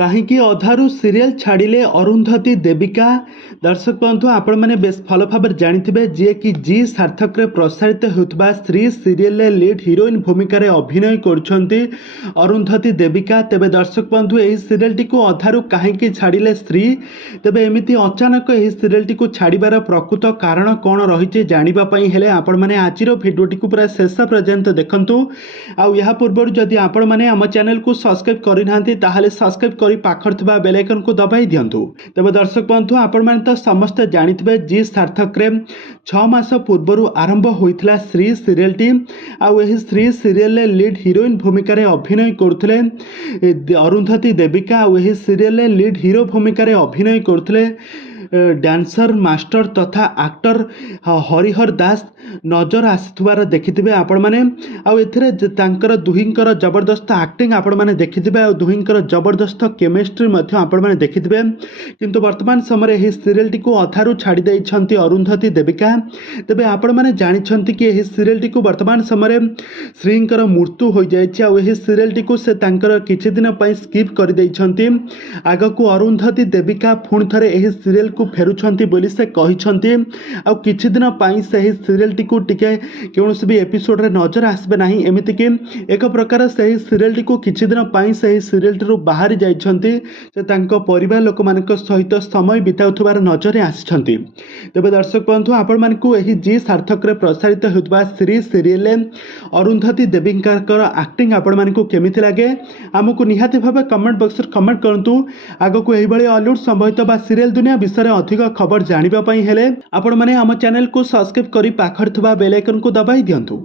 କାହିଁକି ଅଧାରୁ ସିରିଏଲ ଛାଡ଼ିଲେ ଅରୁନ୍ଧତୀ ଦେବିକା। ଦର୍ଶକ ବନ୍ଧୁ ଆପଣମାନେ ବେଶ ଭଲ ଭାବରେ ଜାଣିଥିବେ ଯିଏକି ଜି ସାର୍ଥକରେ ପ୍ରସାରିତ ହେଉଥିବା ସ୍ତ୍ରୀ ସିରିଏଲରେ ଲିଡ୍ ହିରୋଇନ୍ ଭୂମିକାରେ ଅଭିନୟ କରୁଛନ୍ତି ଅରୁନ୍ଧତୀ ଦେବିକା। ତେବେ ଦର୍ଶକ ବନ୍ଧୁ ଏହି ସିରିଏଲଟିକୁ ଅଧାରୁ କାହିଁକି ଛାଡ଼ିଲେ ସ୍ତ୍ରୀ, ତେବେ ଏମିତି ଅଚାନକ ଏହି ସିରିଏଲଟିକୁ ଛାଡ଼ିବାର ପ୍ରକୃତ କାରଣ କ'ଣ ରହିଛି ଜାଣିବା ପାଇଁ ହେଲେ ଆପଣମାନେ ଆଜିର ଭିଡ଼ିଓଟିକୁ ପୁରା ଶେଷ ପର୍ଯ୍ୟନ୍ତ ଦେଖନ୍ତୁ। ଆଉ ଏହା ପୂର୍ବରୁ ଯଦି ଆପଣମାନେ ଆମ ଚ୍ୟାନେଲକୁ ସବସ୍କ୍ରାଇବ୍ କରିନାହାନ୍ତି ତାହେଲେ ସବସ୍କ୍ରାଇବ୍ କରି ପାଖରେ ଥିବା ବେଲ୍ ଆଇକନକୁ ଦବାଇ ଦିଅନ୍ତୁ। ତେବେ ଦର୍ଶକ ବନ୍ଧୁ ଆପଣମାନେ ତ ସମସ୍ତେ ଜାଣିଥିବେ ଜି ସାର୍ଥକରେ 6 ମାସ ପୂର୍ବରୁ ଆରମ୍ଭ ହୋଇଥିଲା ସ୍ତ୍ରୀ ସିରିଏଲଟି। ଆଉ ଏହି ସ୍ତ୍ରୀ ସିରିଏଲରେ ଲିଡ୍ ହିରୋଇନ୍ ଭୂମିକାରେ ଅଭିନୟ କରୁଥିଲେ ଅରୁନ୍ଧତୀ ଦେବିକା। ଆଉ ଏହି ସିରିଏଲରେ ଲିଡ୍ ହିରୋ ଭୂମିକାରେ ଅଭିନୟ କରୁଥିଲେ ଡ୍ୟାନ୍ସର ମାଷ୍ଟର ତଥା ଆକ୍ଟର ହରିହର ଦାସ ନଜର ଆସିଥିବାର ଦେଖିଥିବେ ଆପଣମାନେ। ଆଉ ଏଥିରେ ତାଙ୍କର ଦୁହିଁଙ୍କର ଜବରଦସ୍ତ ଆକ୍ଟିଂ ଆପଣମାନେ ଦେଖିଥିବେ ଆଉ ଦୁହିଁଙ୍କର ଜବରଦସ୍ତ କେମିଷ୍ଟ୍ରି ମଧ୍ୟ ଆପଣମାନେ ଦେଖିଥିବେ। କିନ୍ତୁ ବର୍ତ୍ତମାନ ସମୟରେ ଏହି ସିରିଏଲଟିକୁ ଅଧାରୁ ଛାଡ଼ି ଦେଇଛନ୍ତି ଅରୁନ୍ଧତୀ ଦେବିକା। ତେବେ ଆପଣମାନେ ଜାଣିଛନ୍ତି କି ଏହି ସିରିଏଲଟିକୁ ବର୍ତ୍ତମାନ ସମୟରେ ଶ୍ରୀଙ୍କର ମୃତ୍ୟୁ ହୋଇଯାଇଛି। ଆଉ ଏହି ସିରିଏଲଟିକୁ ସେ ତାଙ୍କର କିଛି ଦିନ ପାଇଁ ସ୍କିପ୍ କରିଦେଇଛନ୍ତି। ଆଗକୁ ଅରୁନ୍ଧତୀ ଦେବିକା ପୁଣି ଥରେ ଏହି ସିରିଏଲକୁ ଫେରୁଛନ୍ତି ବୋଲି ସେ କହିଛନ୍ତି। ଆଉ କିଛି ଦିନ ପାଇଁ ସେହି ସିରିଏଲଟିକୁ ଟିକେ କୌଣସି ବି ଏପିସୋଡ଼ରେ ନଜର ଆସିବେ ନାହିଁ। ଏମିତିକି ଏକ ପ୍ରକାର ସେହି ସିରିଏଲଟିକୁ କିଛି ଦିନ ପାଇଁ ସେହି ସିରିଏଲଟିରୁ ବାହାରି ଯାଇଛନ୍ତି। ସେ ତାଙ୍କ ପରିବାର ଲୋକମାନଙ୍କ ସହିତ ସମୟ ବିତାଉଥିବାର ନଜରରେ ଆସିଛନ୍ତି। ତେବେ ଦର୍ଶକ ବନ୍ଧୁ ଆପଣମାନଙ୍କୁ ଏହି ଜି ସାର୍ଥକରେ ପ୍ରସାରିତ ହେଉଥିବା ସ୍ତ୍ରୀ ସିରିଏଲରେ ଅରୁନ୍ଧତୀ ଦେବିକାଙ୍କର ଆକ୍ଟିଂ ଆପଣମାନଙ୍କୁ କେମିତି ଲାଗେ ଆମକୁ ନିହାତି ଭାବେ କମେଣ୍ଟ ବକ୍ସରେ କମେଣ୍ଟ କରନ୍ତୁ। ଆଗକୁ ଏହିଭଳି ଅଲିଉଡ ସମ୍ବଳିତ ବା ସିରିଏଲ ଦୁନିଆ ବିଷୟରେ ଅଧିକ ଖବର ଜାଣିବା ପାଇଁ ହେଲେ ଆପଣମାନେ ଆମ ଚ୍ୟାନେଲକୁ ସବସ୍କ୍ରାଇବ୍ କରି ପାଖରେ ଥିବା ବେଲ୍ ଆଇକନକୁ ଦବାଇ ଦିଅନ୍ତୁ।